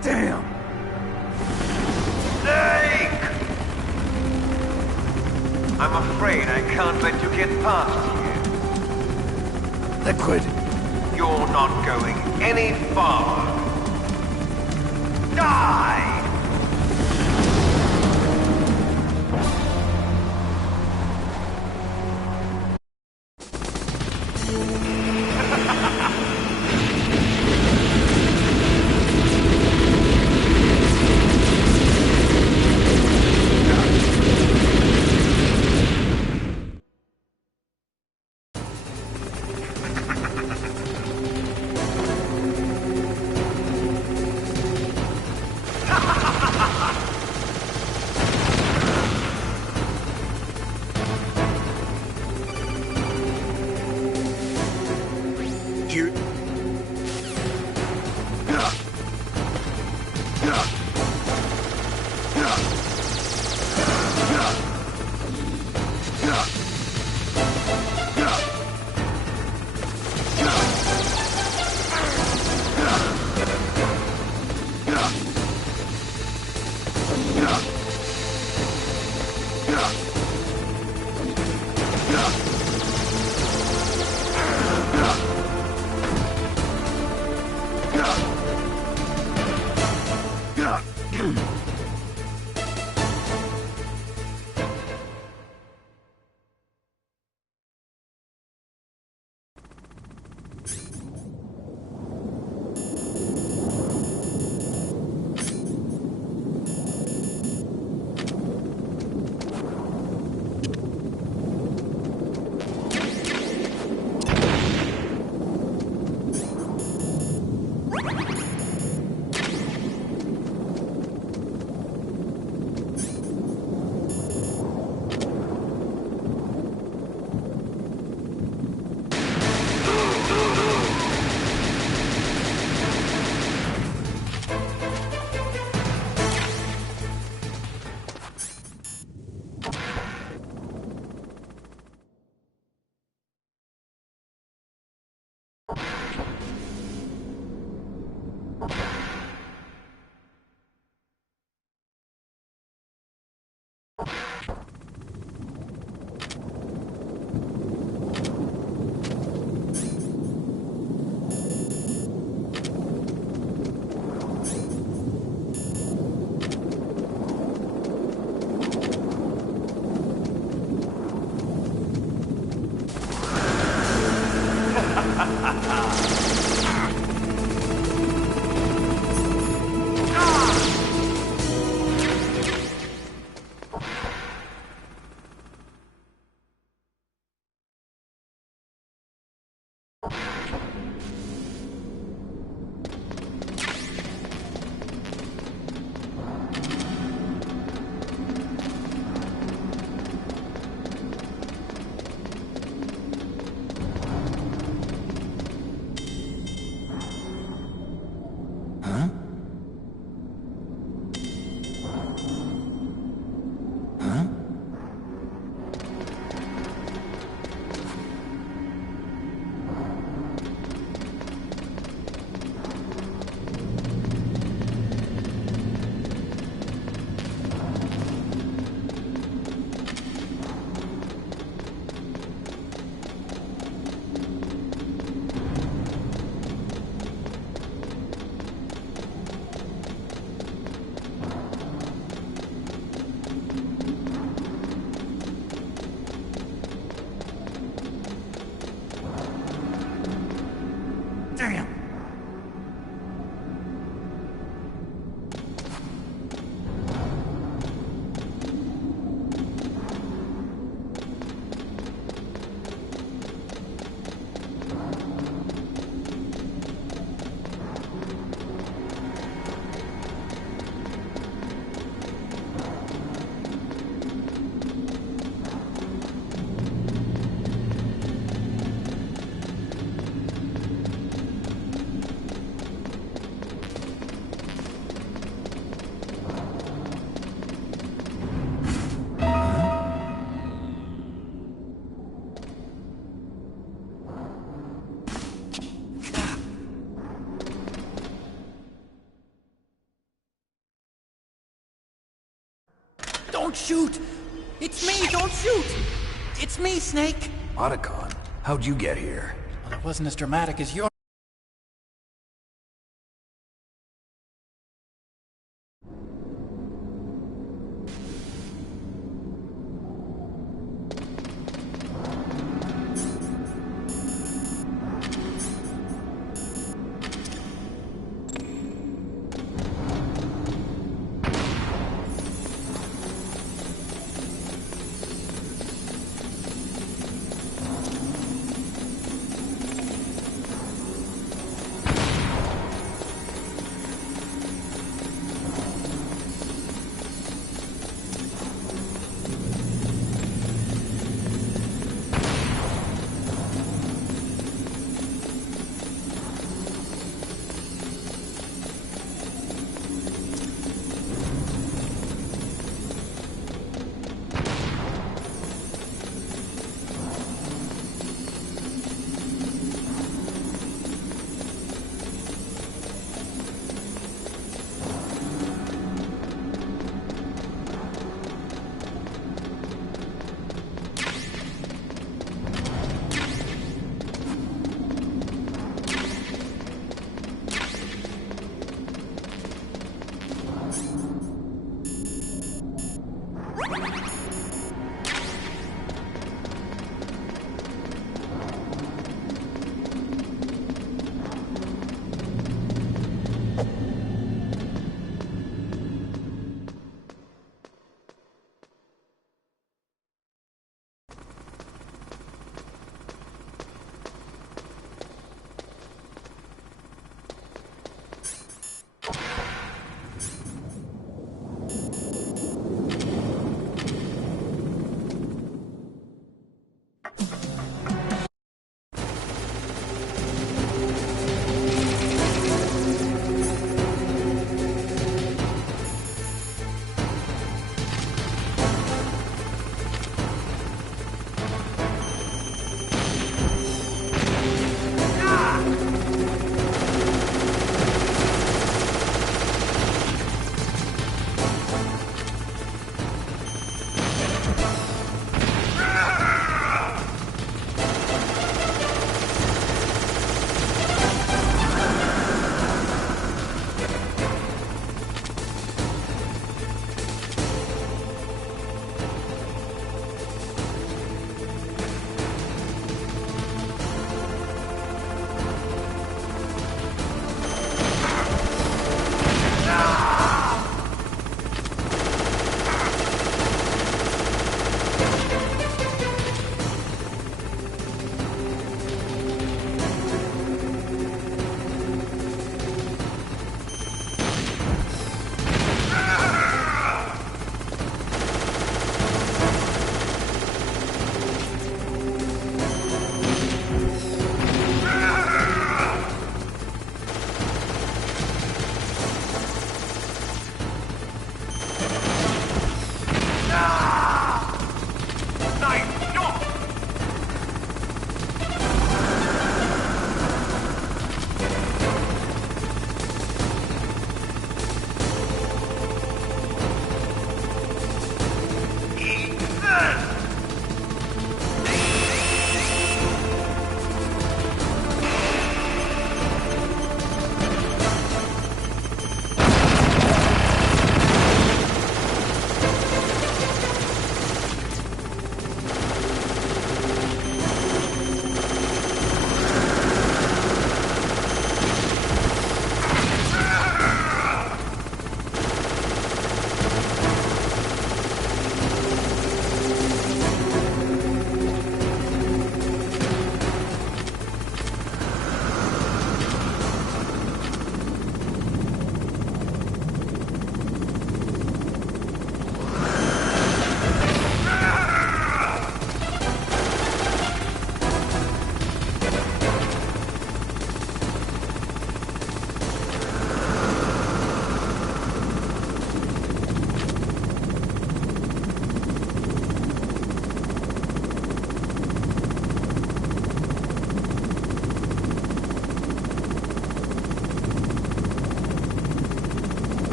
Damn! Snake! I'm afraid I can't let you get past here. Liquid! You're not going any farther. Die! Damn! Don't shoot! It's me, don't shoot! It's me, Snake! Otacon, how'd you get here? Well, it wasn't as dramatic as yours.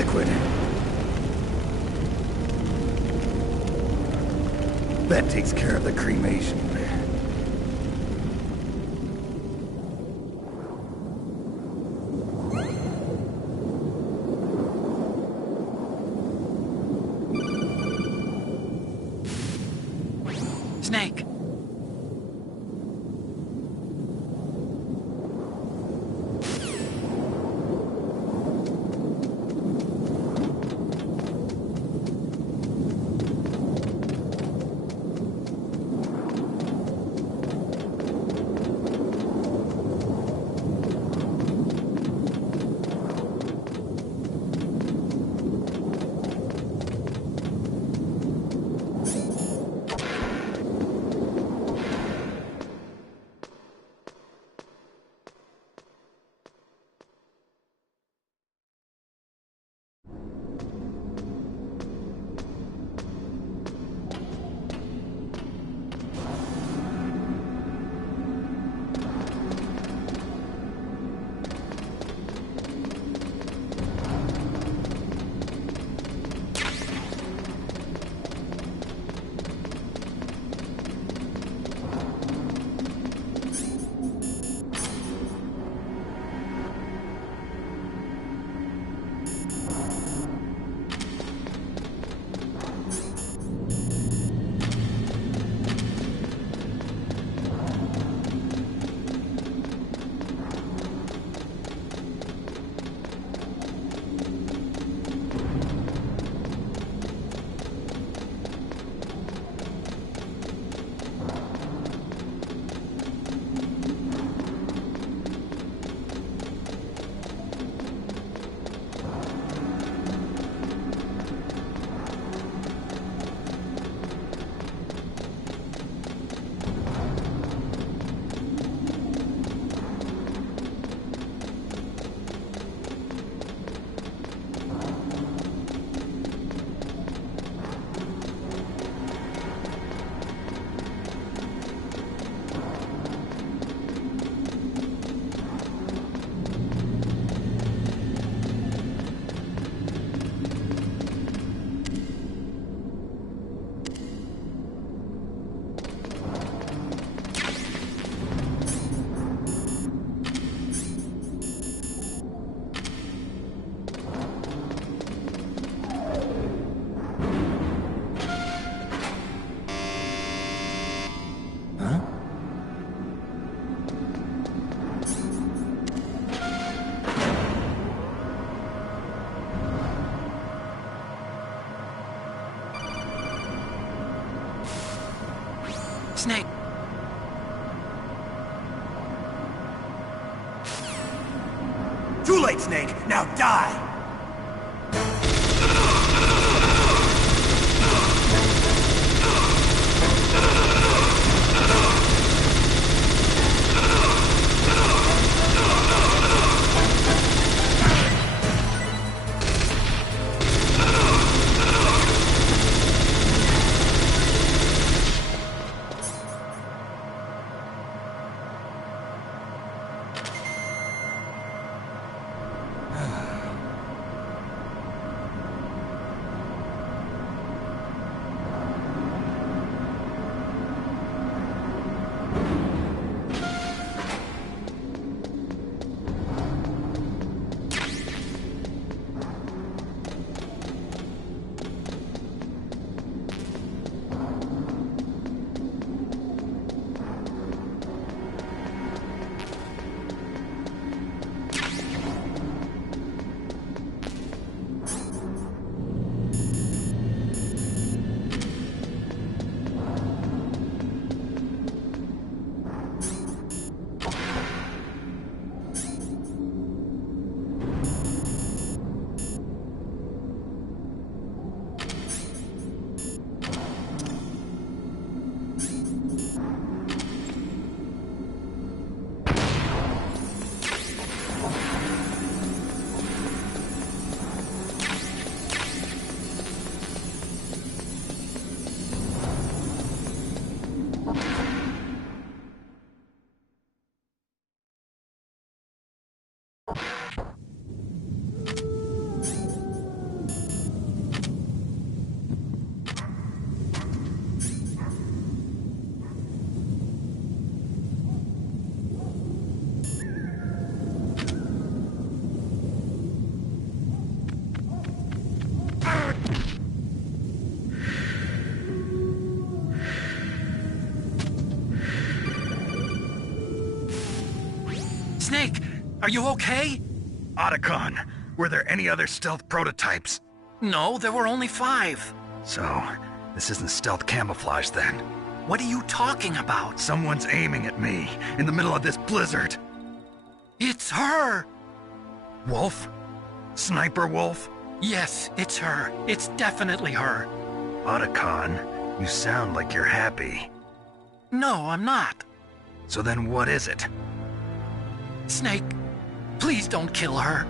liquid. That takes care of the cremation. Snake! Snake! Too late, Snake! Now die! Snake, are you okay? Otacon, were there any other stealth prototypes? No, there were only 5. So, this isn't stealth camouflage then. What are you talking about? Someone's aiming at me, in the middle of this blizzard. It's her! Wolf? Sniper Wolf? Yes, it's her. It's definitely her. Otacon, you sound like you're happy. No, I'm not. So then what is it? Snake, please don't kill her.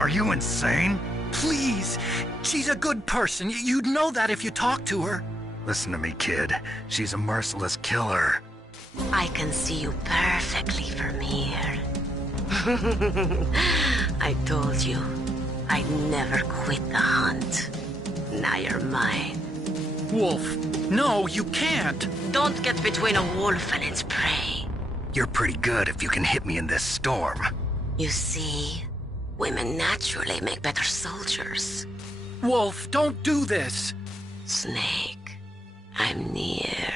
Are you insane? Please. She's a good person. You'd know that if you talked to her. Listen to me, kid. She's a merciless killer. I can see you perfectly from here. I told you, I'd never quit the hunt. Now you're mine. Wolf, no, you can't. Don't get between a wolf and its prey. You're pretty good if you can hit me in this storm. You see, women naturally make better soldiers. Wolf, don't do this. Snake, I'm near.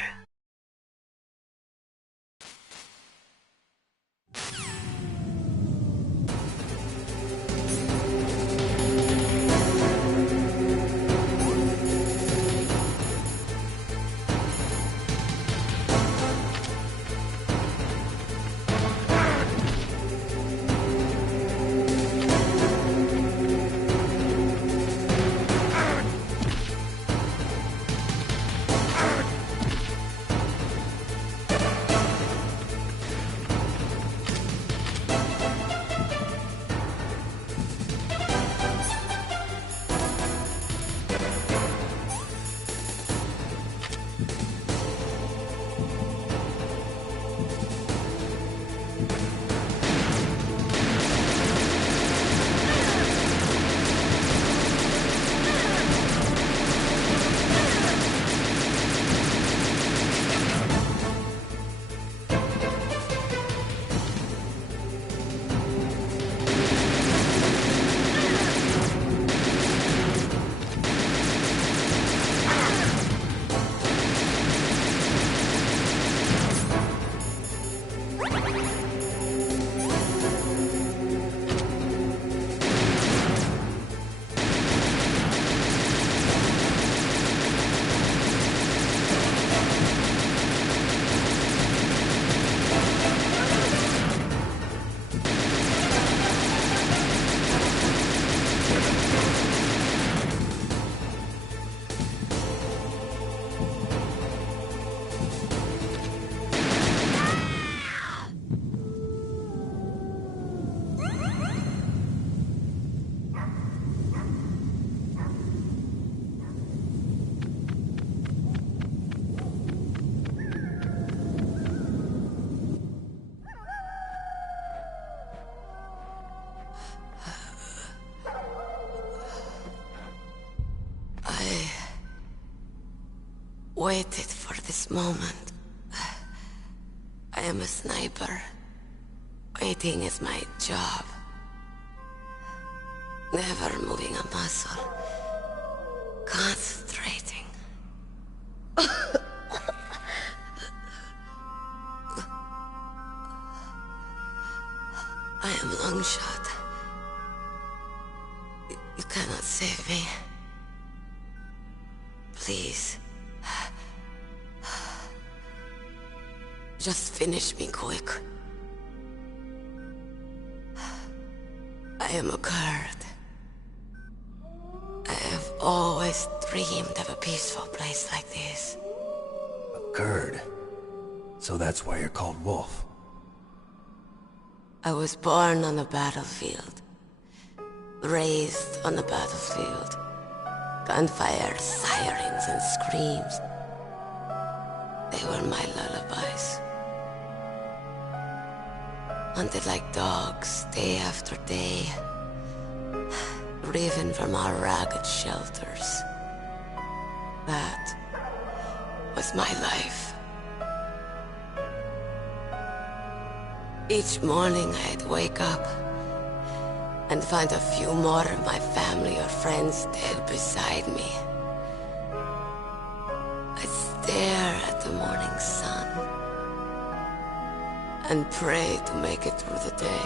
Waited for this moment. I am a sniper. Waiting is my job. Never moving a muscle. Concentrating. I am long shot. You cannot save me. Please. Just finish me quick. I am a Kurd. I have always dreamed of a peaceful place like this. A Kurd? So that's why you're called Wolf. I was born on the battlefield. Raised on the battlefield. Gunfire, sirens, and screams. They were my lullabies. Hunted like dogs, day after day. Driven from our ragged shelters. That was my life. Each morning I'd wake up and find a few more of my family or friends dead beside me. I'd stare at the morning sun and pray to make it through the day.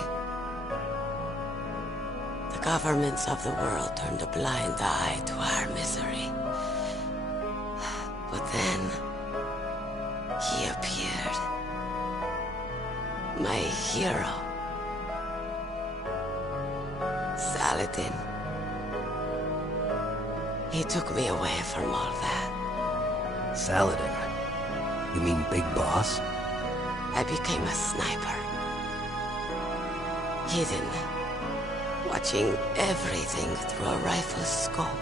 The governments of the world turned a blind eye to our misery. But then, he appeared. My hero. Saladin. He took me away from all that. Saladin? You mean Big Boss? I became a sniper. Hidden. Watching everything through a rifle's scope.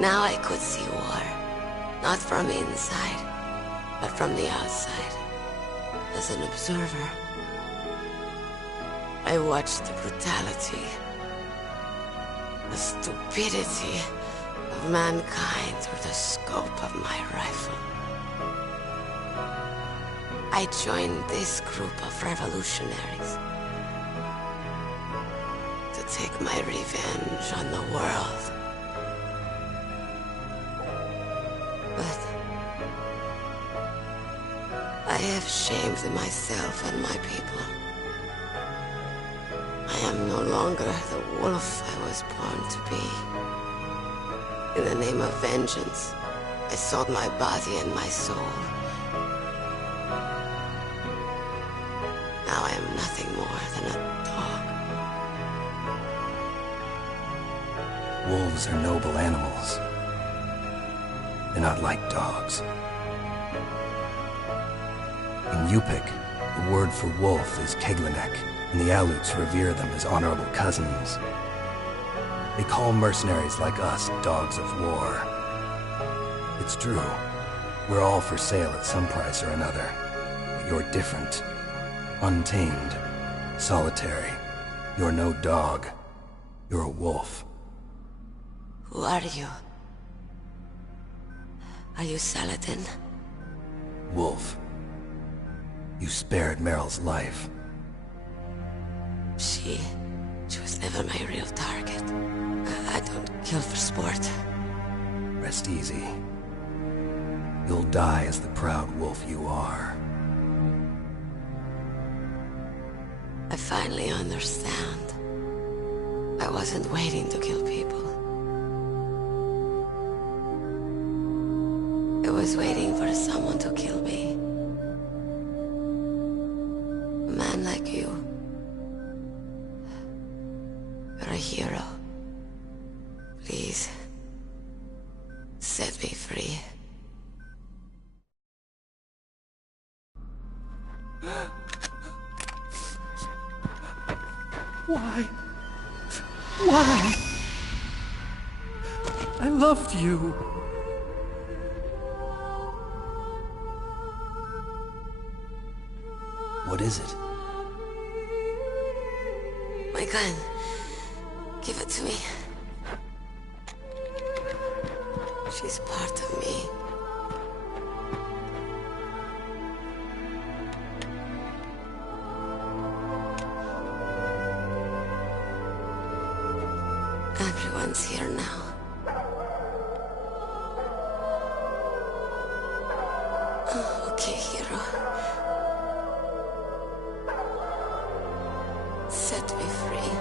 Now I could see war. Not from inside, but from the outside. As an observer. I watched the brutality, the stupidity of mankind through the scope of my rifle. I joined this group of revolutionaries to take my revenge on the world. But I have shamed myself and my people. I am no longer the wolf I was born to be. In the name of vengeance, I sold my body and my soul. Now I am nothing more than a dog. Wolves are noble animals. They're not like dogs. In Yupik, the word for wolf is Keglanek, and the Aleuts revere them as honorable cousins. They call mercenaries like us dogs of war. It's true. We're all for sale at some price or another. But you're different. Untamed. Solitary. You're no dog. You're a wolf. Who are you? Are you Saladin? Wolf. You spared Meryl's life. She was never my real target. I don't kill for sport. Rest easy. You'll die as the proud wolf you are. I finally understand. I wasn't waiting to kill people. I was waiting for someone to kill me. A man like you. You're a hero. Please, set me free. Why? Why? I loved you. What is it? My gun. Give it to me. She's part of me. Everyone's here now. Oh, okay, hero. Set me free.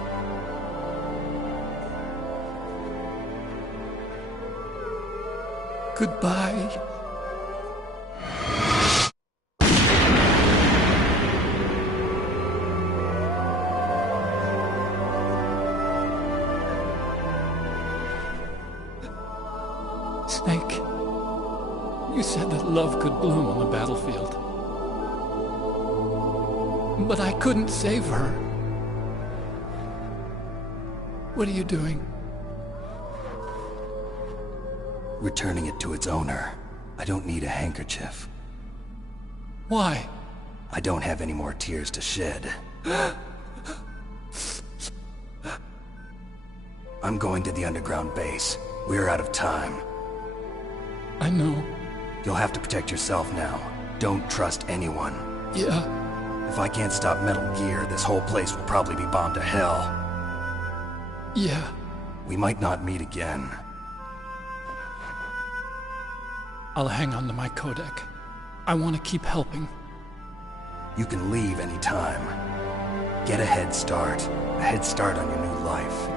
Goodbye. Snake, you said that love could bloom on the battlefield. But I couldn't save her. What are you doing? Returning it to its owner. I don't need a handkerchief. Why? I don't have any more tears to shed. I'm going to the underground base. We're out of time. I know. You'll have to protect yourself now. Don't trust anyone. Yeah. If I can't stop Metal Gear, this whole place will probably be bombed to hell. Yeah. We might not meet again. I'll hang on to my codec. I want to keep helping. You can leave anytime. Get a head start. A head start on your new life.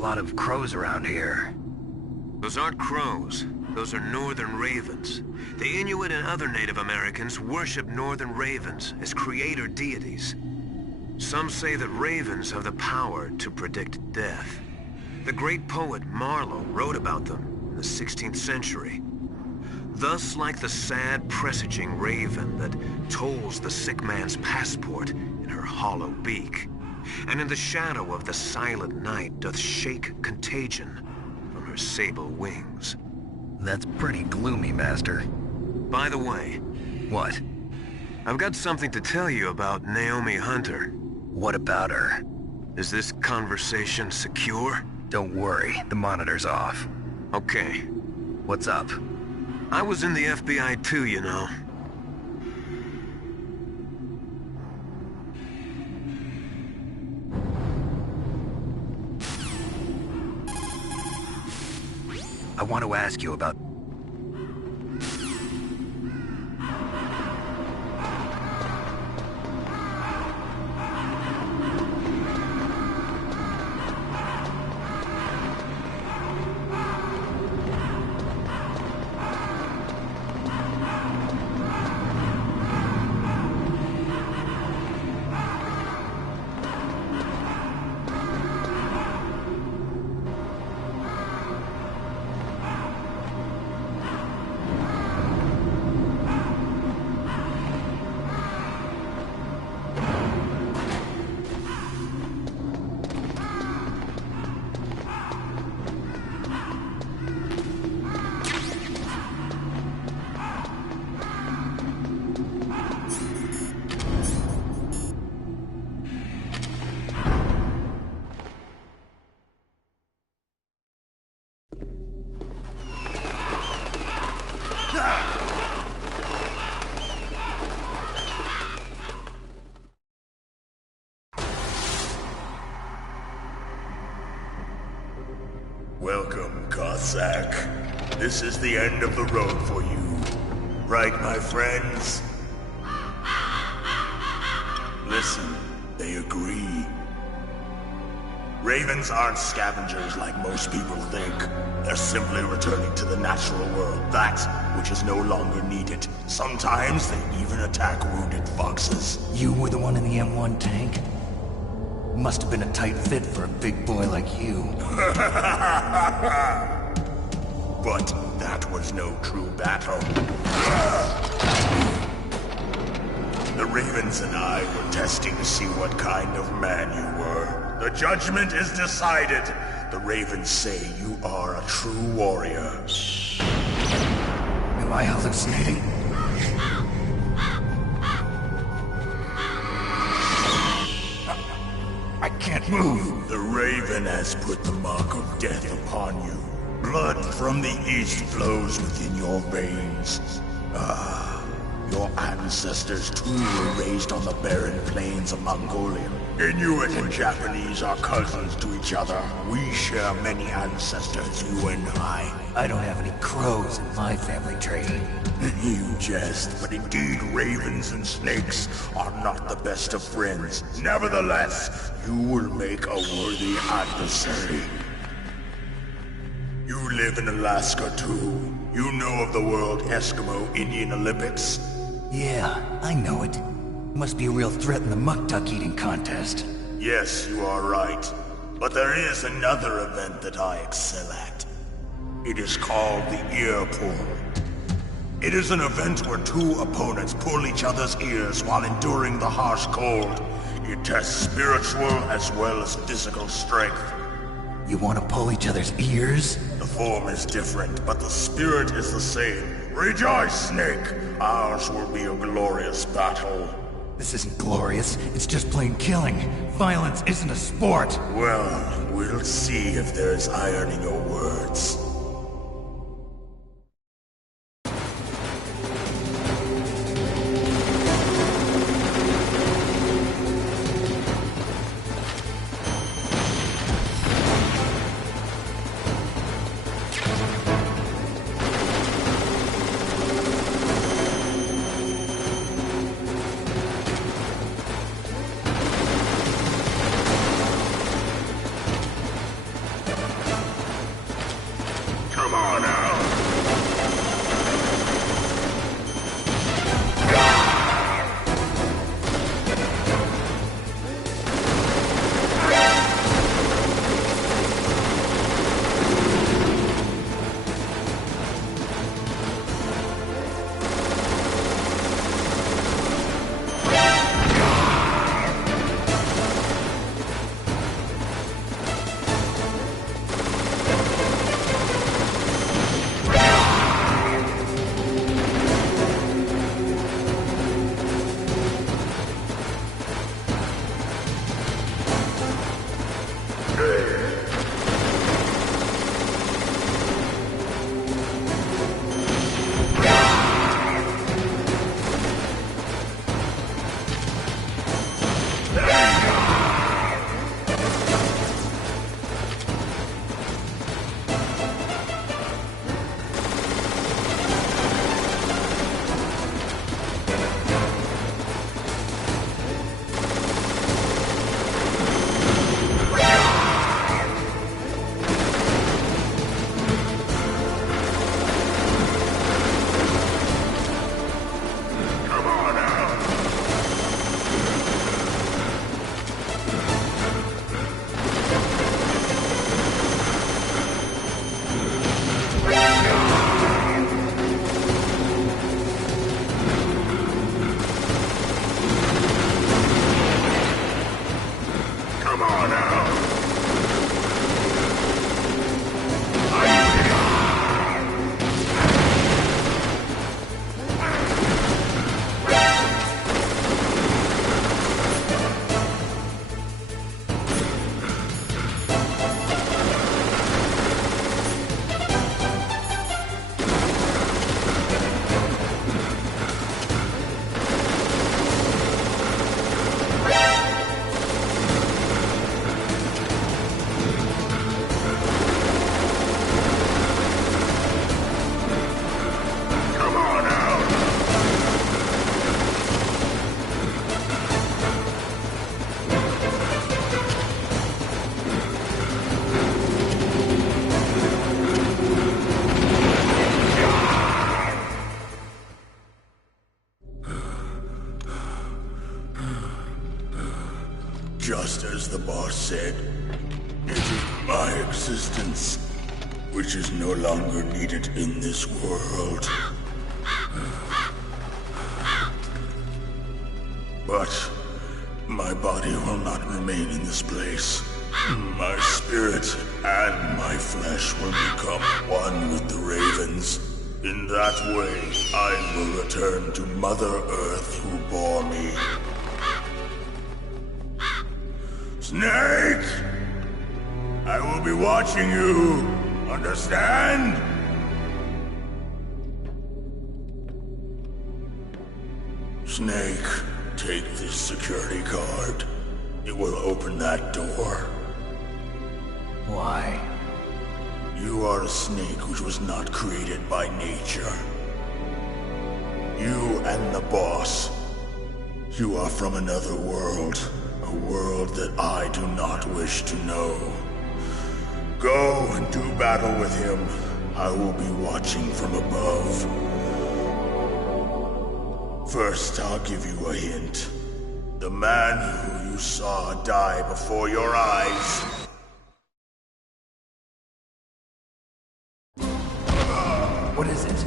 lot of crows around here. Those aren't crows. Those are northern ravens. The Inuit and other Native Americans worship northern ravens as creator deities. Some say that ravens have the power to predict death. The great poet Marlowe wrote about them in the 16th century. Thus, like the sad presaging raven that tolls the sick man's passport in her hollow beak, and in the shadow of the silent night doth shake contagion from her sable wings. That's pretty gloomy, Master. By the way... What? I've got something to tell you about Naomi Hunter. What about her? Is this conversation secure? Don't worry, the monitor's off. Okay. What's up? I was in the FBI too, you know. I want to ask you about... Welcome, Cossack. This is the end of the road for you. Right, my friends? Listen, they agree. Ravens aren't scavengers like most people think. They're simply returning to the natural world, that which is no longer needed. Sometimes they even attack wounded foxes. You were the one in the M1 tank? Must have been a tight fit for a big boy like you. But that was no true battle. The Ravens and I were testing to see what kind of man you were. The judgment is decided. The Ravens say you are a true warrior. Am I hallucinating? I can't move. The Raven has put the mark of death upon you. Blood from the east flows within your veins. Ah, your ancestors too were raised on the barren plains of Mongolia. Inuit and Japanese are cousins to each other. We share many ancestors, you and I. I don't have any crows in my family tree. You jest, but indeed ravens and snakes are not the best of friends. Nevertheless, you will make a worthy adversary. You live in Alaska too. You know of the World Eskimo Indian Olympics? Yeah, I know it. Must be a real threat in the muck duck eating contest. Yes, you are right. But there is another event that I excel at. It is called the ear pull. It is an event where two opponents pull each other's ears while enduring the harsh cold. It tests spiritual as well as physical strength. You want to pull each other's ears? The form is different, but the spirit is the same. Rejoice, Snake! Ours will be a glorious battle. This isn't glorious. It's just plain killing. Violence isn't a sport. Well, we'll see if there's iron in your words. Just as the boss said, it is my existence which is no longer needed in this world. But my body will not remain in this place. My spirit and my flesh will become one with the ravens. In that way, I will return to Mother Earth who bore me. Snake! I will be watching you. Understand? Snake, take this security card. It will open that door. Why? You are a snake which was not created by nature. You and the boss. You are from another world. A world that I do not wish to know. Go and do battle with him. I will be watching from above. First, I'll give you a hint. The man who you saw die before your eyes. What is it?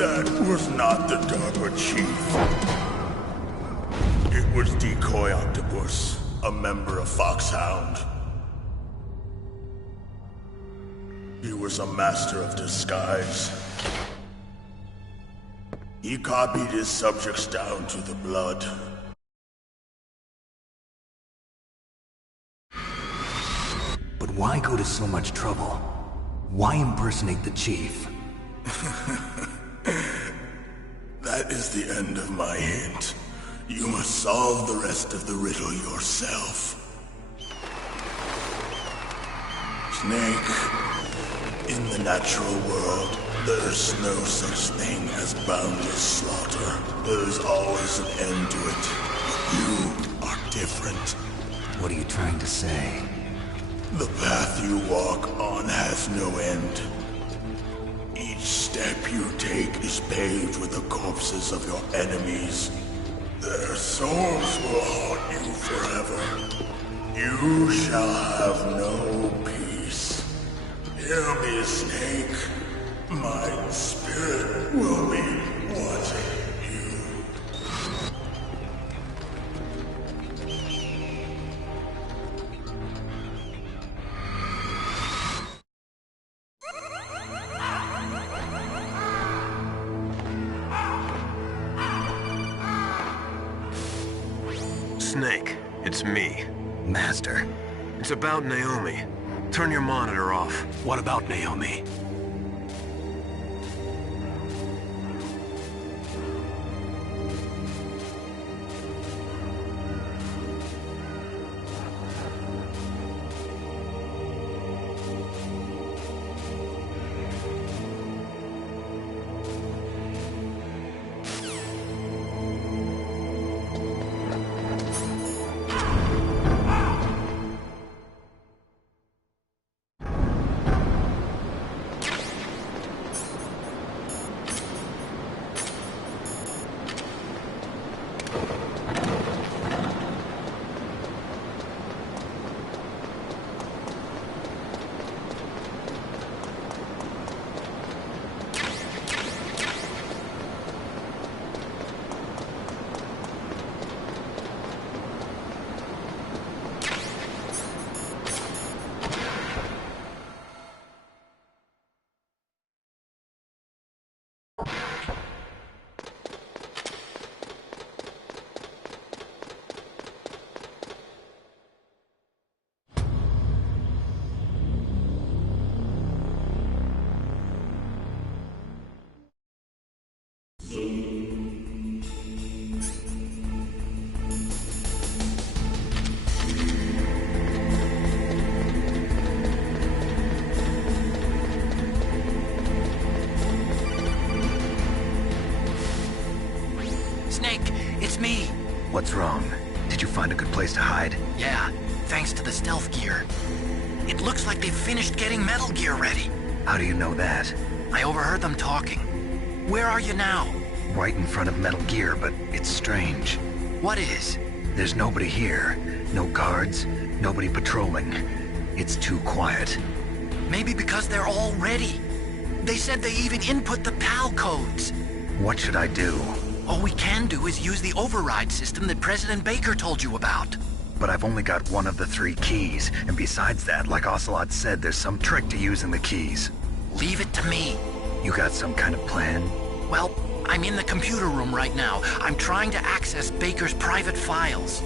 That was not the Darker Chief. It was Decoy Octopus, a member of Foxhound. He was a master of disguise. He copied his subjects down to the blood. But why go to so much trouble? Why impersonate the chief? That is the end of my hint. You must solve the rest of the riddle yourself. Snake, in the natural world, there's no such thing as boundless slaughter. There's always an end to it. But you are different. What are you trying to say? The path you walk on has no end. Each step you take is paved with the corpses of your enemies. Their souls will haunt you forever. You shall have no peace. Hear me, Snake. My spirit will be watching you. Snake, it's me. Master. It's about Naomi. Turn your monitor off. What about Naomi? Me. What's wrong? Did you find a good place to hide? Yeah, thanks to the stealth gear. It looks like they've finished getting Metal Gear ready. How do you know that? I overheard them talking. Where are you now? Right in front of Metal Gear, but it's strange. What is? There's nobody here. No guards, nobody patrolling. It's too quiet. Maybe because they're all ready. They said they even input the PAL codes. What should I do? All we can do is use the override system that President Baker told you about. But I've only got one of the 3 keys, and besides that, like Ocelot said, there's some trick to using the keys. Leave it to me. You got some kind of plan? Well, I'm in the computer room right now. I'm trying to access Baker's private files.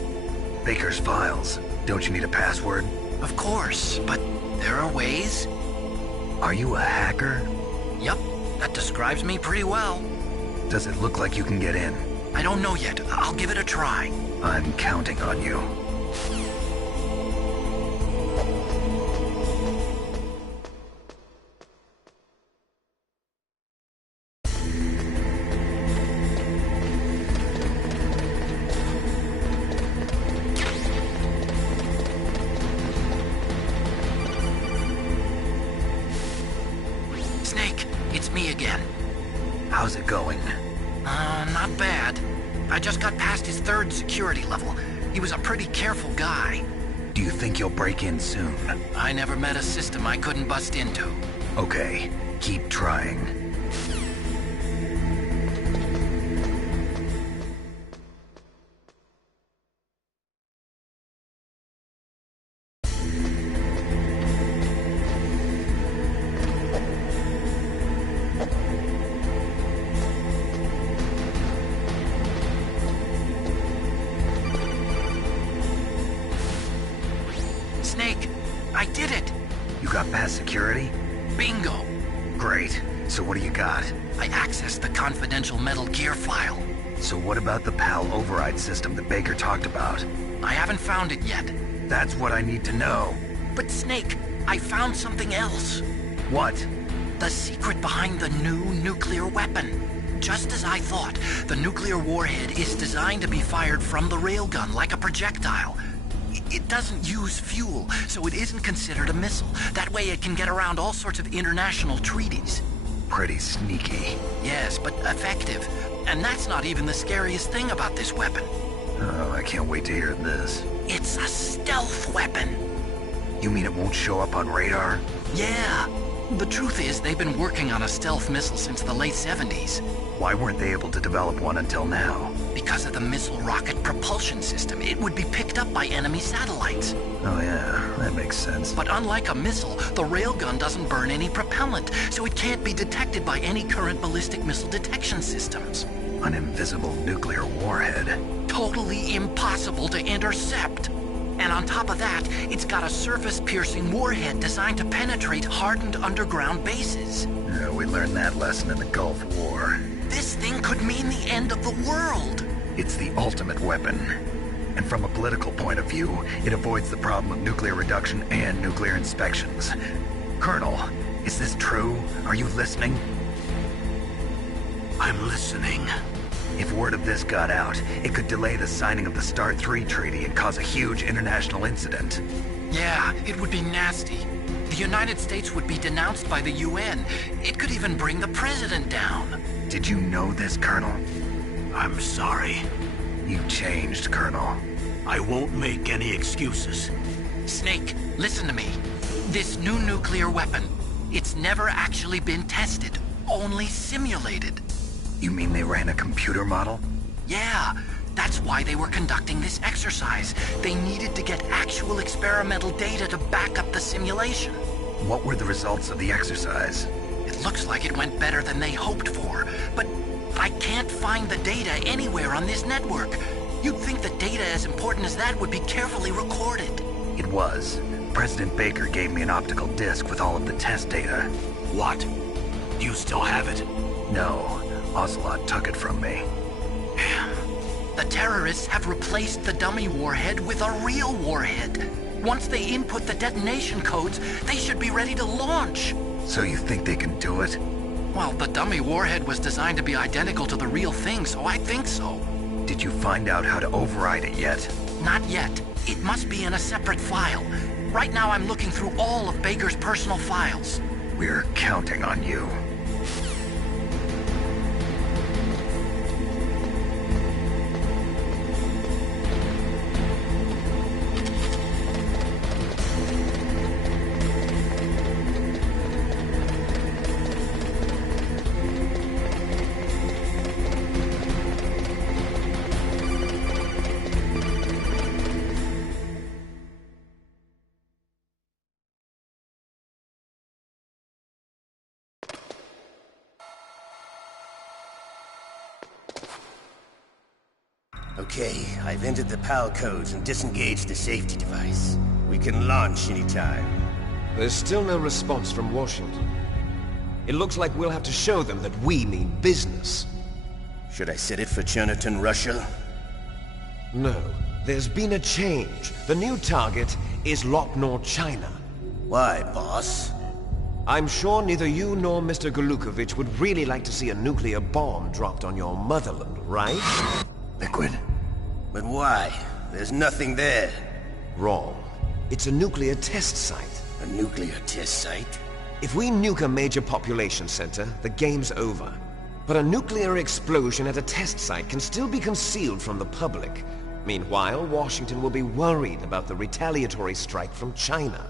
Baker's files? Don't you need a password? Of course, but there are ways. Are you a hacker? Yep, that describes me pretty well. Does it look like you can get in? I don't know yet. I'll give it a try. I'm counting on you. Snake, it's me again. How's it going? Not bad. I just got past his 3rd security level. He was a pretty careful guy. Do you think you'll break in soon? I never met a system I couldn't bust into. Okay, keep trying. Snake, I did it! You got past security? Bingo! Great. So what do you got? I accessed the confidential Metal Gear file. So what about the PAL override system that Baker talked about? I haven't found it yet. That's what I need to know. But Snake, I found something else. What? The secret behind the new nuclear weapon. Just as I thought, the nuclear warhead is designed to be fired from the railgun like a projectile. It doesn't use fuel, so it isn't considered a missile. That way it can get around all sorts of international treaties. Pretty sneaky. Yes, but effective. And that's not even the scariest thing about this weapon. Oh, I can't wait to hear this. It's a stealth weapon. You mean it won't show up on radar? Yeah. The truth is, they've been working on a stealth missile since the late 70s. Why weren't they able to develop one until now? Because of the missile rocket propulsion system, it would be picked up by enemy satellites. Oh yeah, that makes sense. But unlike a missile, the railgun doesn't burn any propellant, so it can't be detected by any current ballistic missile detection systems. An invisible nuclear warhead. Totally impossible to intercept. And on top of that, it's got a surface-piercing warhead designed to penetrate hardened underground bases. Yeah, we learned that lesson in the Gulf War. This thing could mean the end of the world. It's the ultimate weapon. And from a political point of view, it avoids the problem of nuclear reduction and nuclear inspections. Colonel, is this true? Are you listening? I'm listening. If word of this got out, it could delay the signing of the START 3 treaty and cause a huge international incident. Yeah, it would be nasty. The United States would be denounced by the UN. It could even bring the president down. Did you know this, Colonel? I'm sorry. You changed, Colonel. I won't make any excuses. Snake, listen to me. This new nuclear weapon, it's never actually been tested, only simulated. You mean they ran a computer model? Yeah, that's why they were conducting this exercise. They needed to get actual experimental data to back up the simulation. What were the results of the exercise? It looks like it went better than they hoped for, but I can't find the data anywhere on this network. You'd think the data as important as that would be carefully recorded. It was. President Baker gave me an optical disc with all of the test data. What? Do you still have it? No, Ocelot took it from me. The terrorists have replaced the dummy warhead with a real warhead. Once they input the detonation codes, they should be ready to launch. So you think they can do it? Well, the dummy warhead was designed to be identical to the real thing, so I think so. Did you find out how to override it yet? Not yet. It must be in a separate file. Right now I'm looking through all of Baker's personal files. We're counting on you. Okay, I've entered the PAL codes and disengaged the safety device. We can launch anytime. There's still no response from Washington. It looks like we'll have to show them that we mean business. Should I set it for Cherniton, Russia? No, there's been a change. The new target is Lopnor, China. Why, boss? I'm sure neither you nor Mr. Golukovich would really like to see a nuclear bomb dropped on your motherland, right? Liquid. But why? There's nothing there. Wrong. It's a nuclear test site. A nuclear test site? If we nuke a major population center, the game's over. But a nuclear explosion at a test site can still be concealed from the public. Meanwhile, Washington will be worried about the retaliatory strike from China.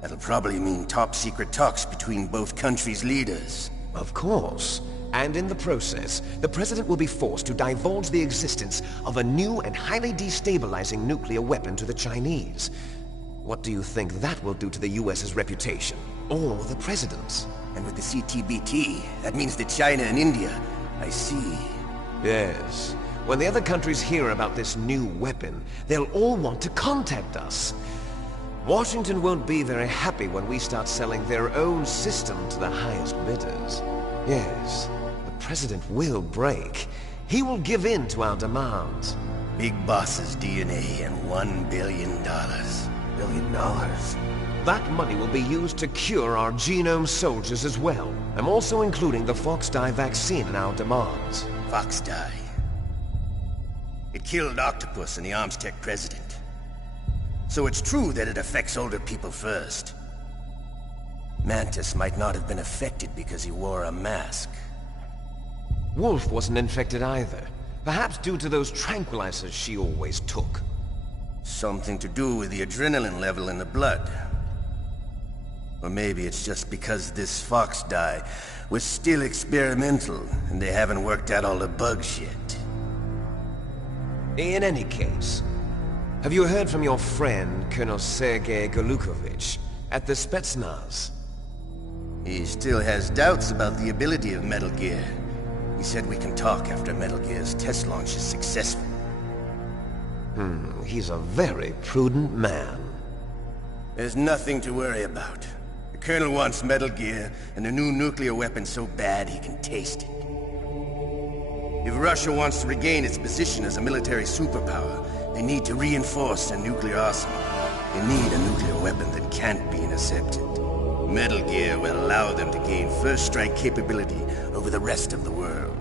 That'll probably mean top-secret talks between both countries' leaders. Of course. And in the process, the President will be forced to divulge the existence of a new and highly destabilizing nuclear weapon to the Chinese. What do you think that will do to the US's reputation? Or the President's? And with the CTBT, that means that China and India... I see. Yes. When the other countries hear about this new weapon, they'll all want to contact us. Washington won't be very happy when we start selling their own system to the highest bidders. Yes, the President will break. He will give in to our demands. Big Boss's DNA and $1 billion. $1 billion? That money will be used to cure our genome soldiers as well. I'm also including the Fox-Die vaccine in our demands. Fox-Die. It killed Octopus and the Armstech president. So it's true that it affects older people first. Mantis might not have been affected because he wore a mask. Wolf wasn't infected either. Perhaps due to those tranquilizers she always took. Something to do with the adrenaline level in the blood. Or maybe it's just because this Fox-Die was still experimental and they haven't worked out all the bugs yet. In any case, have you heard from your friend, Colonel Sergei Golukovich, at the Spetsnaz? He still has doubts about the ability of Metal Gear. He said we can talk after Metal Gear's test launch is successful. He's a very prudent man. There's nothing to worry about. The Colonel wants Metal Gear and the new nuclear weapon so bad he can taste it. If Russia wants to regain its position as a military superpower, they need to reinforce their nuclear arsenal. They need a nuclear weapon that can't be intercepted. Metal Gear will allow them to gain first strike capability over the rest of the world.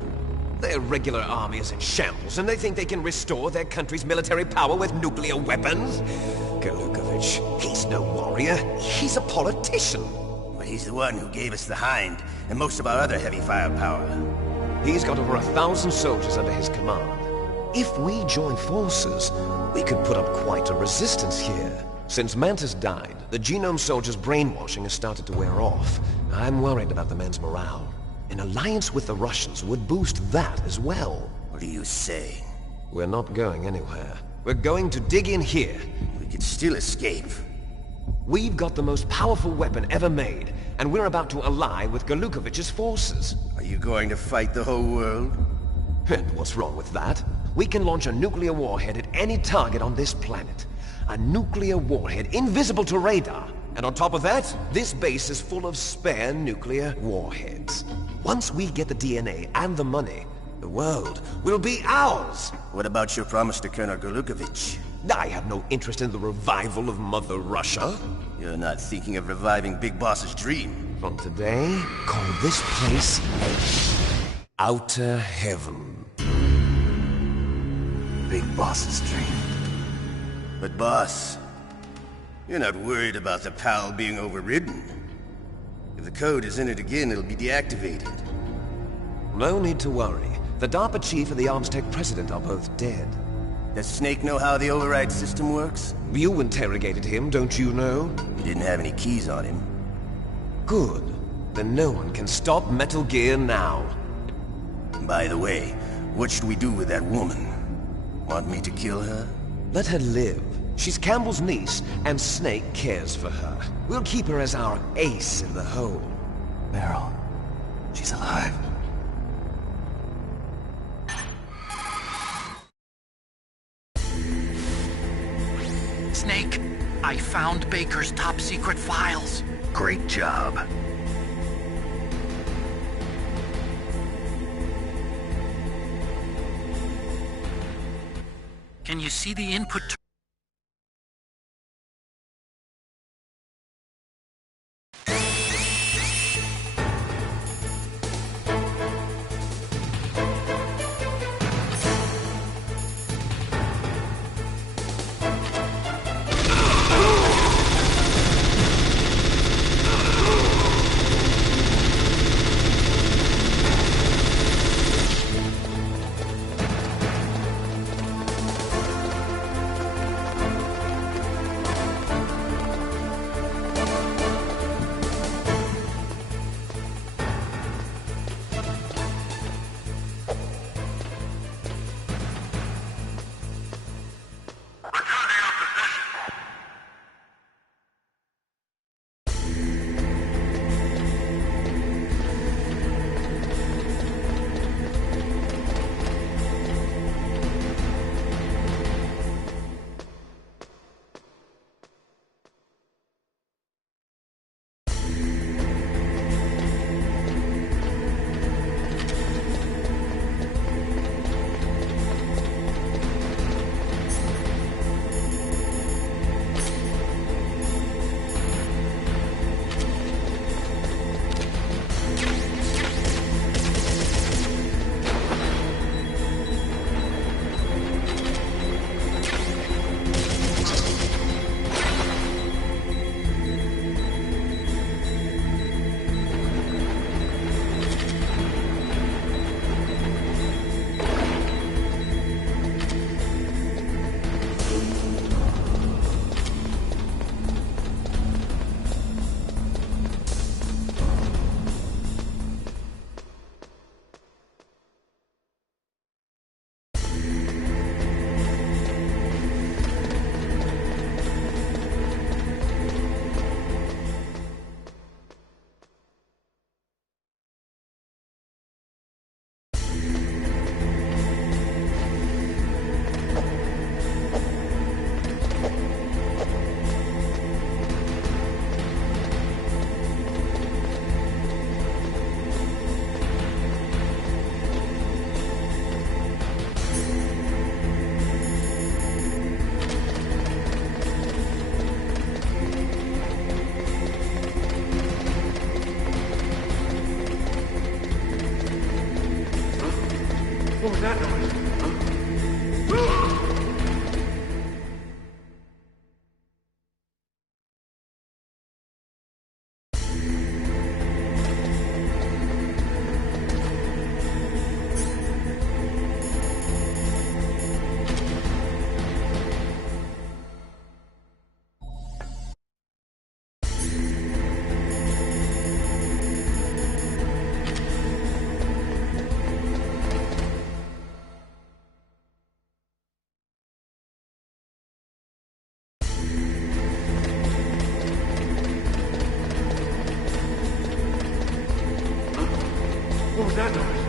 Their regular army is in shambles, and they think they can restore their country's military power with nuclear weapons? Golukovich, he's no warrior. He's a politician. But he's the one who gave us the Hind and most of our other heavy firepower. He's got over 1,000 soldiers under his command. If we join forces, we could put up quite a resistance here. Since Mantis died, the genome soldiers' brainwashing has started to wear off. I'm worried about the men's morale. An alliance with the Russians would boost that as well. What are you saying? We're not going anywhere. We're going to dig in here. We could still escape. We've got the most powerful weapon ever made, and we're about to ally with Golukovich's forces. Are you going to fight the whole world? And what's wrong with that? We can launch a nuclear warhead at any target on this planet. A nuclear warhead invisible to radar. And on top of that, this base is full of spare nuclear warheads. Once we get the DNA and the money, the world will be ours! What about your promise to Colonel Golukovich? I have no interest in the revival of Mother Russia. You're not thinking of reviving Big Boss's dream. From today, call this place Outer Heaven. Big Boss's dream. But boss, you're not worried about the PAL being overridden. If the code is entered again, it'll be deactivated. No need to worry. The DARPA chief and the Arms Tech president are both dead. Does Snake know how the override system works? You interrogated him, don't you know? He didn't have any keys on him. Good. Then no one can stop Metal Gear now. By the way, what should we do with that woman? Want me to kill her? Let her live. She's Campbell's niece, and Snake cares for her. We'll keep her as our ace in the hole. Meryl, she's alive. Snake, I found Baker's top-secret files. Great job. Can you see the input? What was that noise? What was that noise?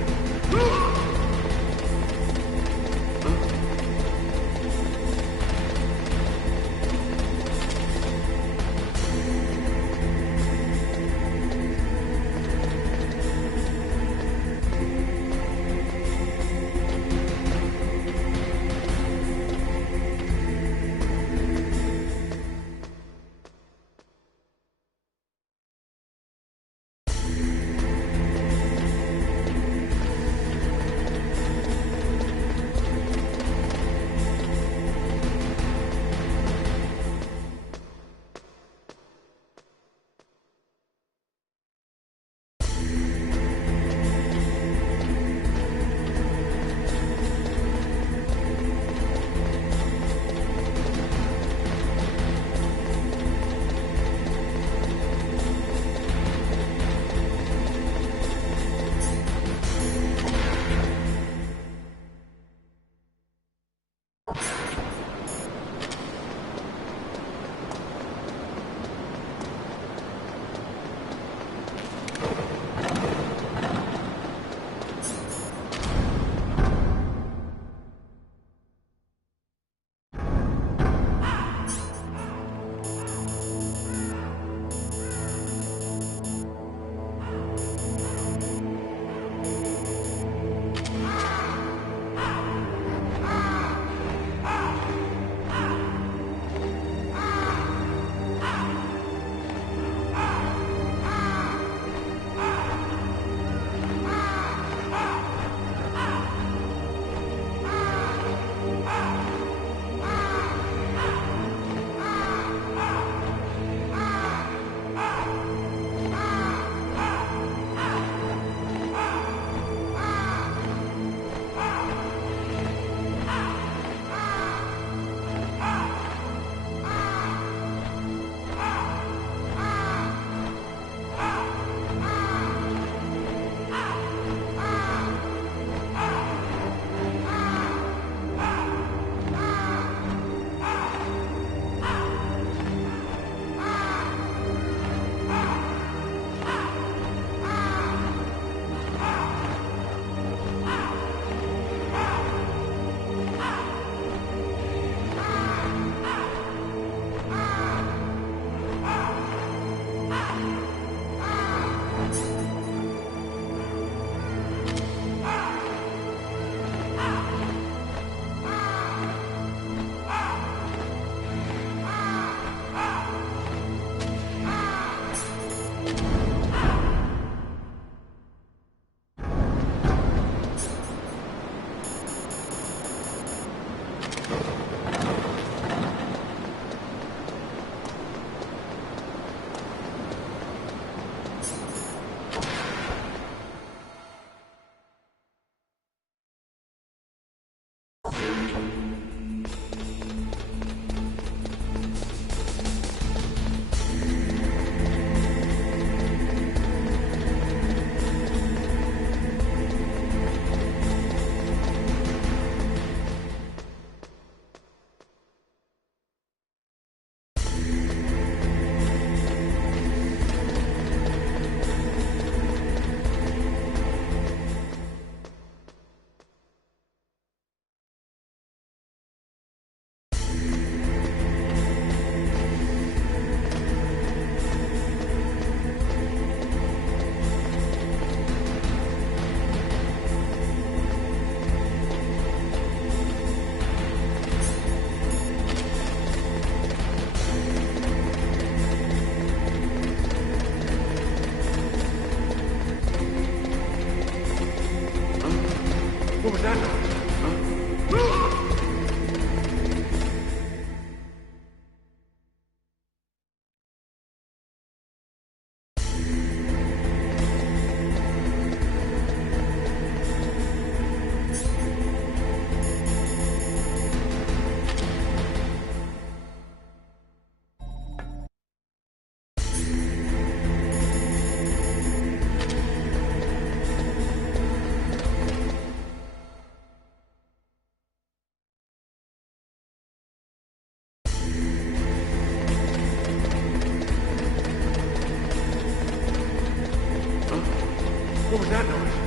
What was that noise?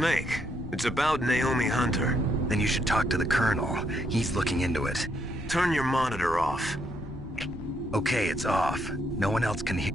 Snake, it's about Naomi Hunter. Then you should talk to the Colonel. He's looking into it. Turn your monitor off. Okay, it's off. No one else can hear.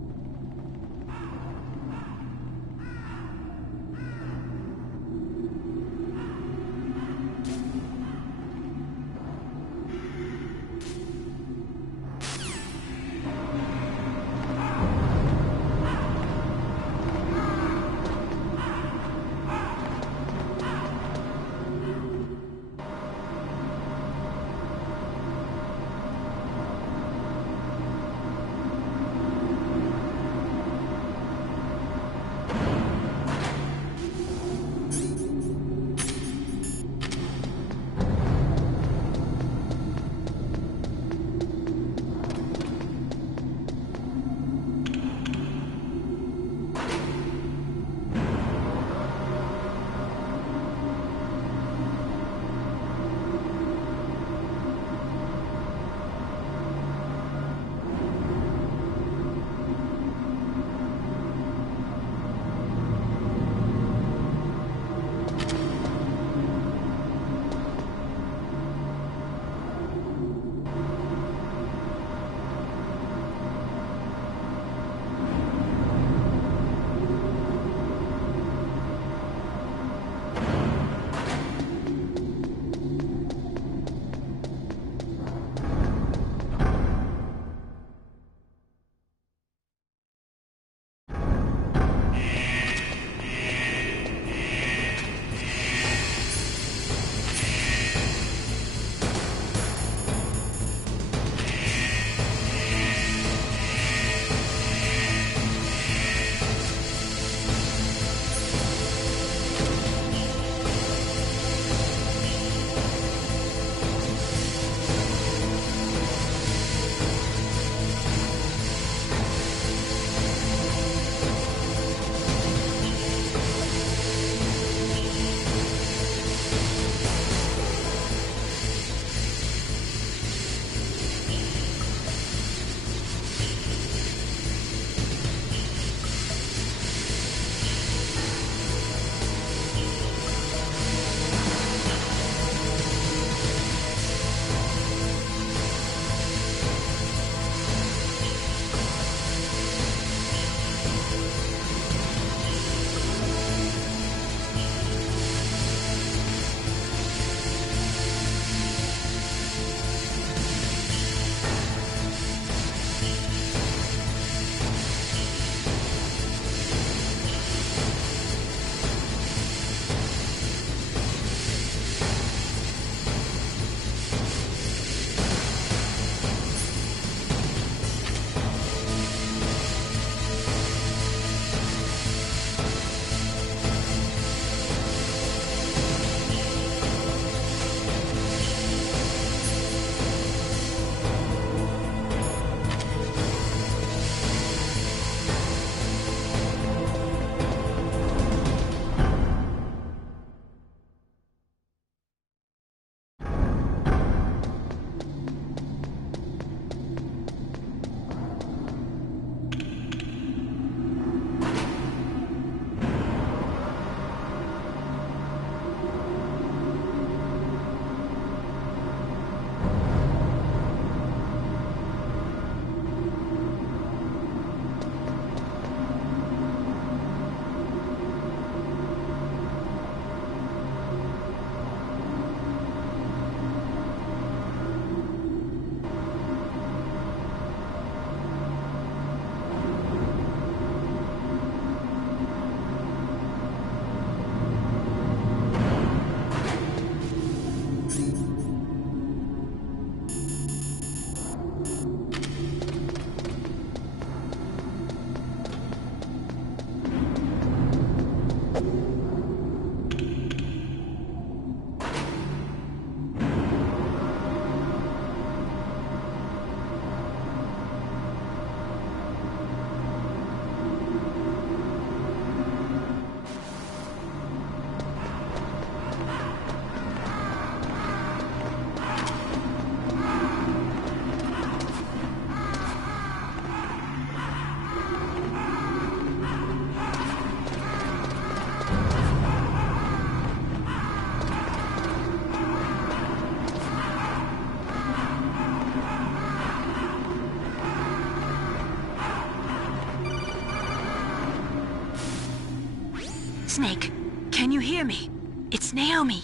Snake, can you hear me? It's Naomi.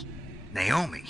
Naomi?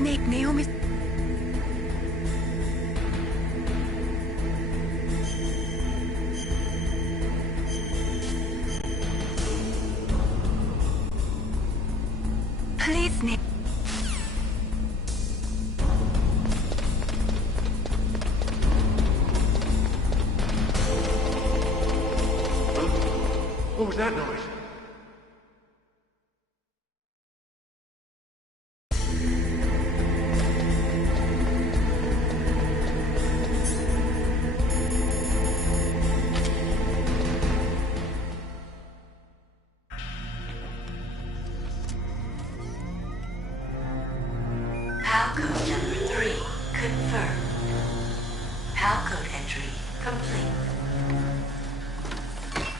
Snake, Naomi... Please, Snake. What was that noise? PAL code number 3 confirmed. PAL code entry complete.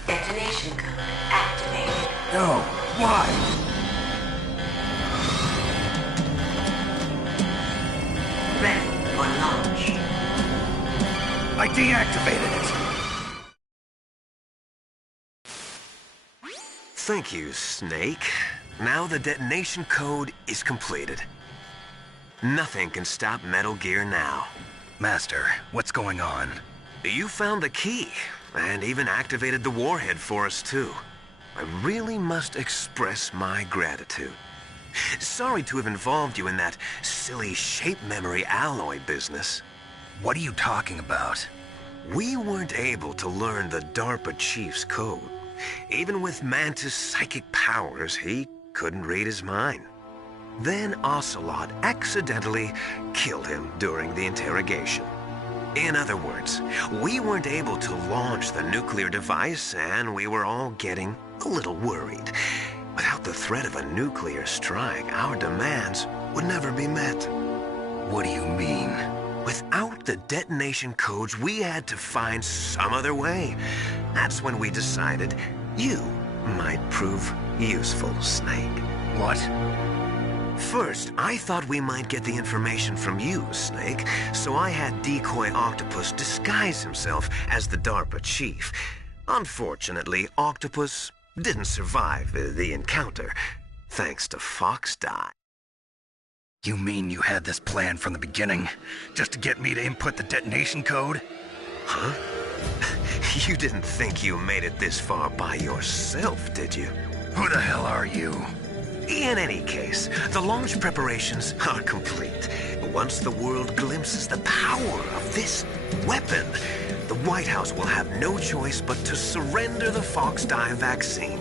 Detonation code activated. No, why? Ready for launch. I deactivated it. Thank you, Snake. Now the detonation code is completed. Nothing can stop Metal Gear now. Master, what's going on? You found the key, and even activated the warhead for us, too. I really must express my gratitude. Sorry to have involved you in that silly shape memory alloy business. What are you talking about? We weren't able to learn the DARPA chief's code. Even with Mantis' psychic powers, he couldn't read his mind. Then Ocelot accidentally killed him during the interrogation. In other words, we weren't able to launch the nuclear device, and we were all getting a little worried. Without the threat of a nuclear strike, our demands would never be met. What do you mean? Without the detonation codes, we had to find some other way. That's when we decided you might prove useful, Snake. What? First, I thought we might get the information from you, Snake, so I had Decoy Octopus disguise himself as the DARPA chief. Unfortunately, Octopus didn't survive the encounter, thanks to Fox Die. You mean you had this plan from the beginning? Just to get me to input the detonation code? Huh? You didn't think you made it this far by yourself, did you? Who the hell are you? In any case, the launch preparations are complete. Once the world glimpses the power of this weapon, the White House will have no choice but to surrender the Fox Die vaccine.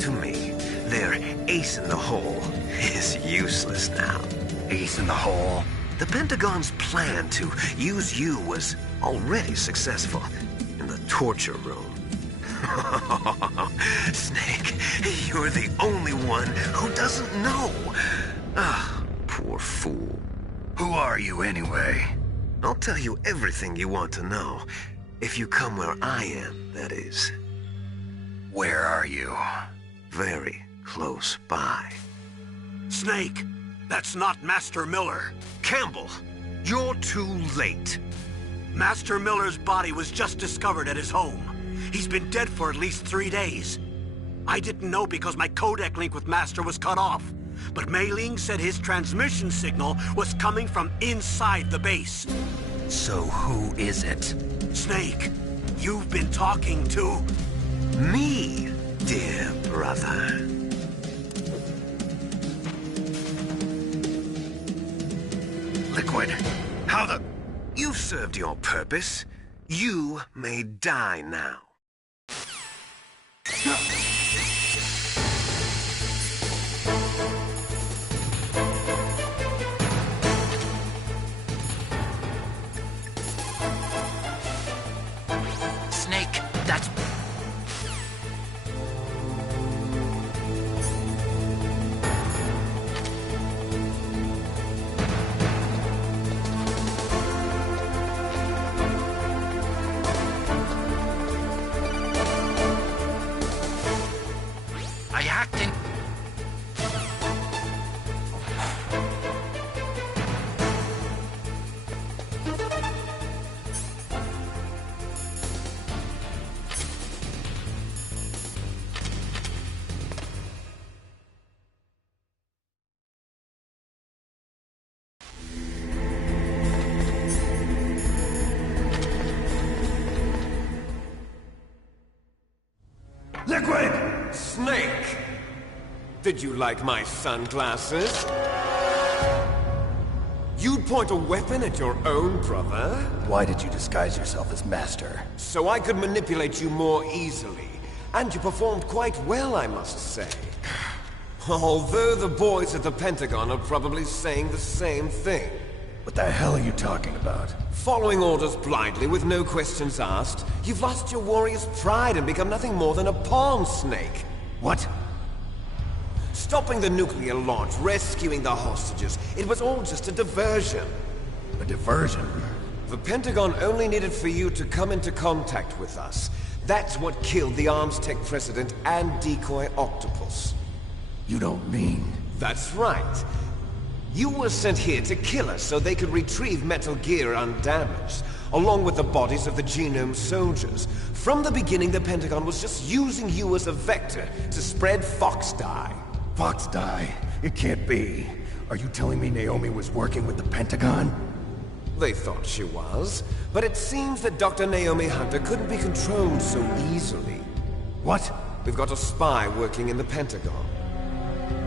To me, their ace in the hole is useless now. Ace in the hole? The Pentagon's plan to use you was already successful in the torture room. Snake, you're the only one who doesn't know. Ah, poor fool. Who are you anyway? I'll tell you everything you want to know. If you come where I am, that is. Where are you? Very close by. Snake, that's not Master Miller. Campbell, you're too late. Master Miller's body was just discovered at his home. He's been dead for at least 3 days. I didn't know because my codec link with Master was cut off. But Mei Ling said his transmission signal was coming from inside the base. So who is it? Snake, you've been talking to... Me, dear brother. Liquid, how the... You've served your purpose. You may die now. Snake, that's... I hacked in... Liquid! Snake! Did you like my sunglasses? You'd point a weapon at your own brother? Why did you disguise yourself as Master? So I could manipulate you more easily. And you performed quite well, I must say. Although the boys at the Pentagon are probably saying the same thing. What the hell are you talking about? Following orders blindly with no questions asked, you've lost your warrior's pride and become nothing more than a pawn, Snake. What? Stopping the nuclear launch, rescuing the hostages, it was all just a diversion. A diversion? The Pentagon only needed for you to come into contact with us. That's what killed the Arms Tech president and Decoy Octopus. You don't mean... That's right. You were sent here to kill us so they could retrieve Metal Gear undamaged, along with the bodies of the Genome soldiers. From the beginning, the Pentagon was just using you as a vector to spread Fox Die. Fox Die? It can't be. Are you telling me Naomi was working with the Pentagon? They thought she was, but it seems that Dr. Naomi Hunter couldn't be controlled so easily. What? We've got a spy working in the Pentagon.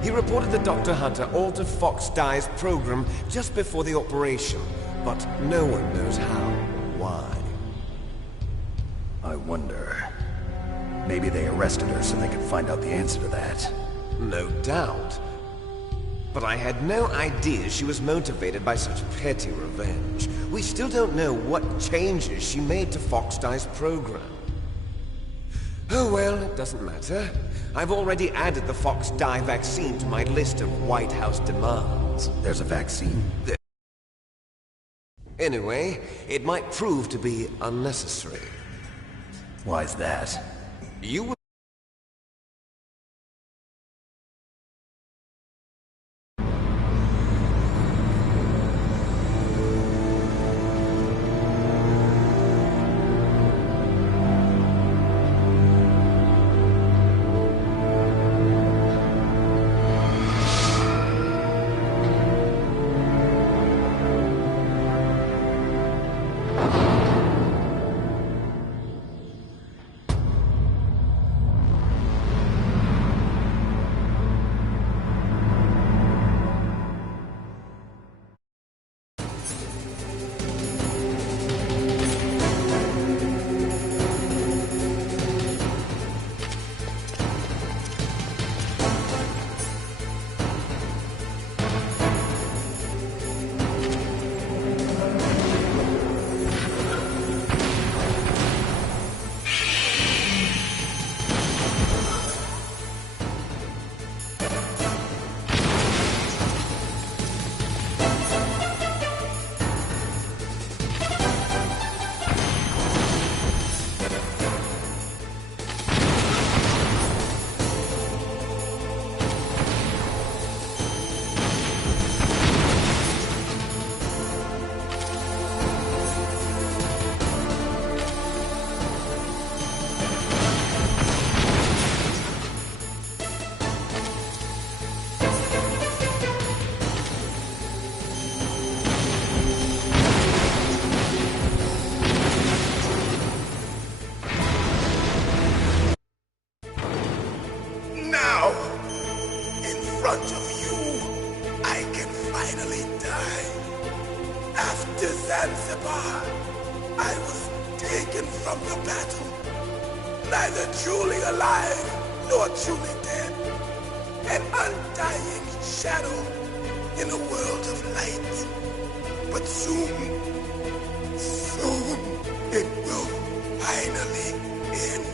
He reported that Dr. Hunter altered Fox Die's program just before the operation, but no one knows how, why. I wonder... Maybe they arrested her so they could find out the answer to that. No doubt. But I had no idea she was motivated by such petty revenge. we still don't know what changes she made to Fox-Die's program. Oh well, it doesn't matter. I've already added the Fox-Die vaccine to my list of White House demands. There's a vaccine? Anyway, it might prove to be unnecessary. Why's that? You will... Neither truly alive, nor truly dead. An undying shadow in a world of light. But soon it will finally end.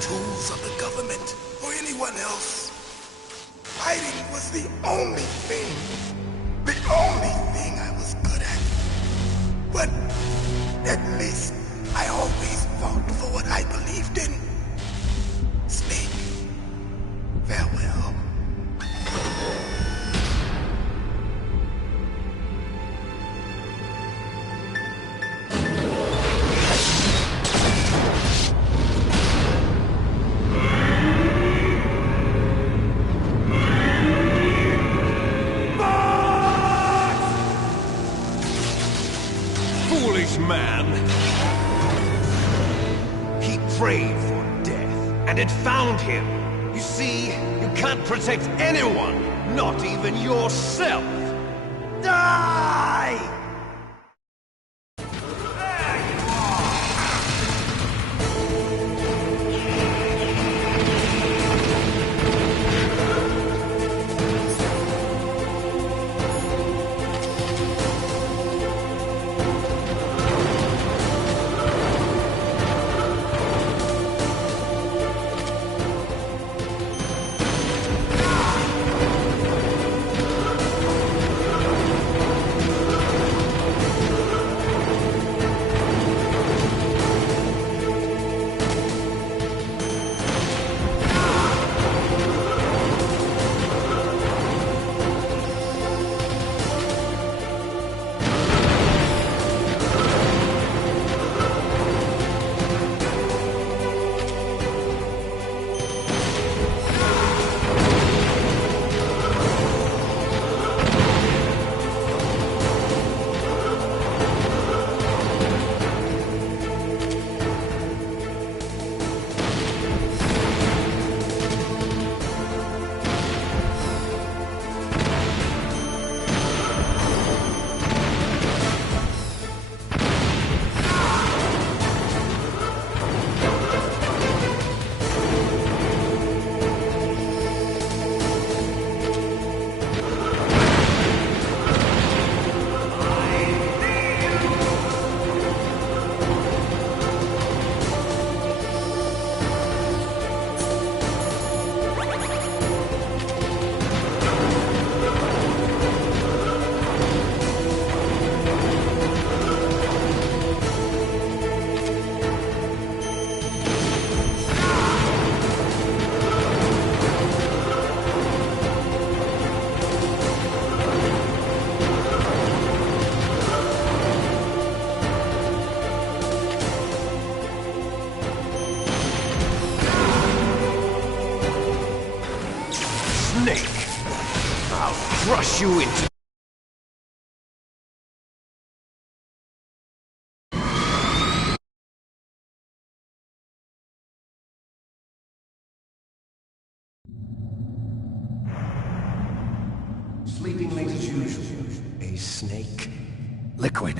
Tools of the government or anyone else. Fighting was the only thing I was good at. But at least I always fought for what I believed in. Snake, farewell. Man. He prayed for death, and it found him. You see, you can't protect anyone, not even yourself. Die! crush you into... Sleeping late as usual, a snake. Liquid,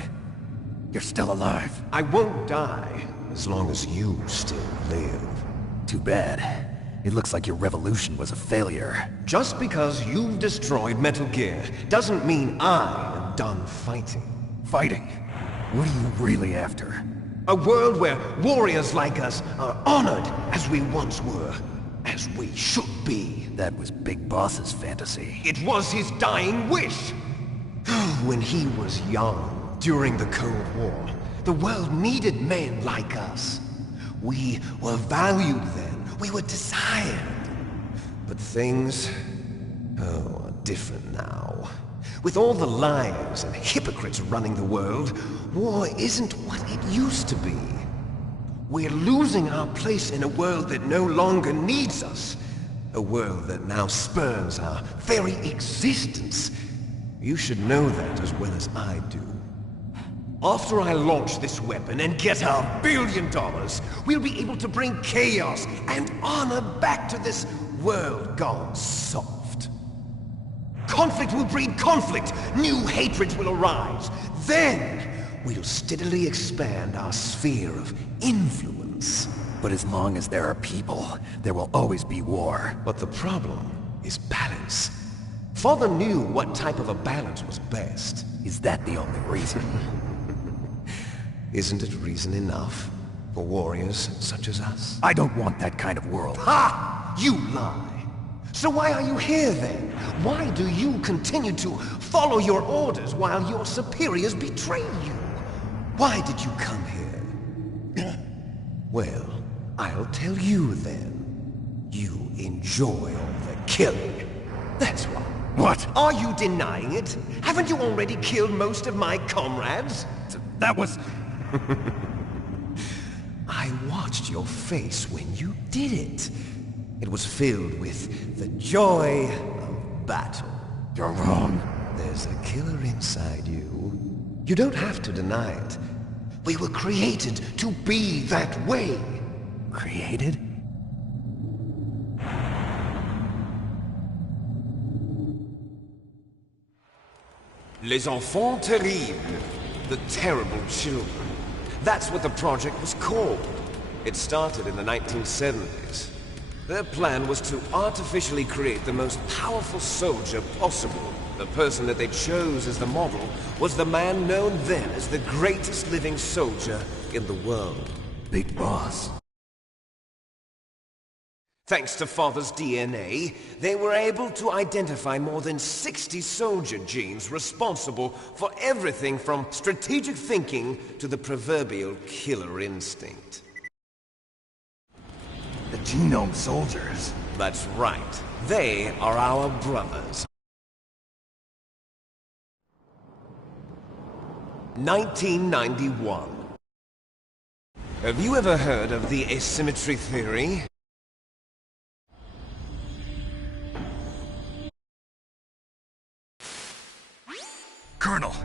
you're still alive. I won't die, as long as you still live. Too bad. It looks like your revolution was a failure. Just because you've destroyed Metal Gear doesn't mean I am done fighting. Fighting? What are you really after? A world where warriors like us are honored as we once were, as we should be. That was Big Boss's fantasy. It was his dying wish. When he was young, during the Cold War, the world needed men like us. We were valued then. We were desired. But things, are different now. With all the liars and hypocrites running the world, war isn't what it used to be. We're losing our place in a world that no longer needs us. A world that now spurns our very existence. You should know that as well as I do. After I launch this weapon and get our $1 billion, we'll be able to bring chaos and honor back to this world gone soft. Conflict will breed conflict. New hatreds will arise. Then, we'll steadily expand our sphere of influence. But as long as there are people, there will always be war. But the problem is balance. Father knew what type of a balance was best. Is that the only reason? Isn't it reason enough for warriors such as us? I don't want that kind of world. Ha! You lie! So why are you here then? Why do you continue to follow your orders while your superiors betray you? Why did you come here? Well, I'll tell you then. You enjoy all the killing. That's why. What? Are you denying it? Haven't you already killed most of my comrades? That was... I watched your face when you did it. It was filled with the joy of battle. You're wrong. There's a killer inside you. You don't have to deny it. We were created to be that way. Created? Les enfants terribles. The terrible children. That's what the project was called. It started in the 1970s. Their plan was to artificially create the most powerful soldier possible. The person that they chose as the model was the man known then as the greatest living soldier in the world. Big Boss. Thanks to Father's DNA, they were able to identify more than 60 soldier genes responsible for everything from strategic thinking to the proverbial killer instinct. The genome soldiers. That's right. They are our brothers. 1991. Have you ever heard of the asymmetry theory? Colonel!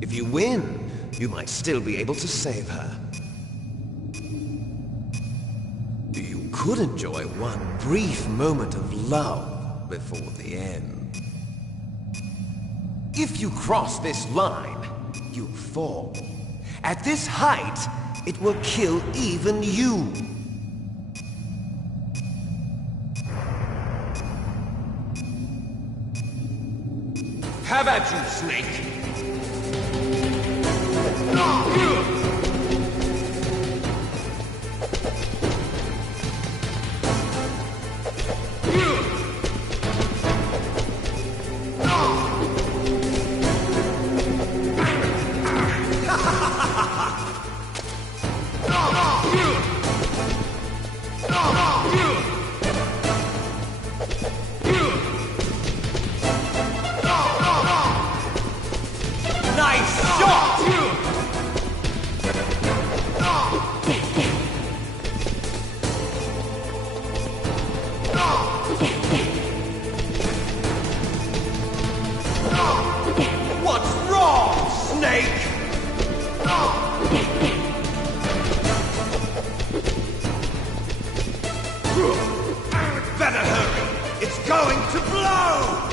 If you win, you might still be able to save her. You could enjoy one brief moment of love before the end. If you cross this line, you fall. At this height, it will kill even you. Have at you, Snake! Better hurry! It's going to blow!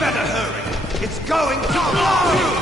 Better hurry! It's going to blow!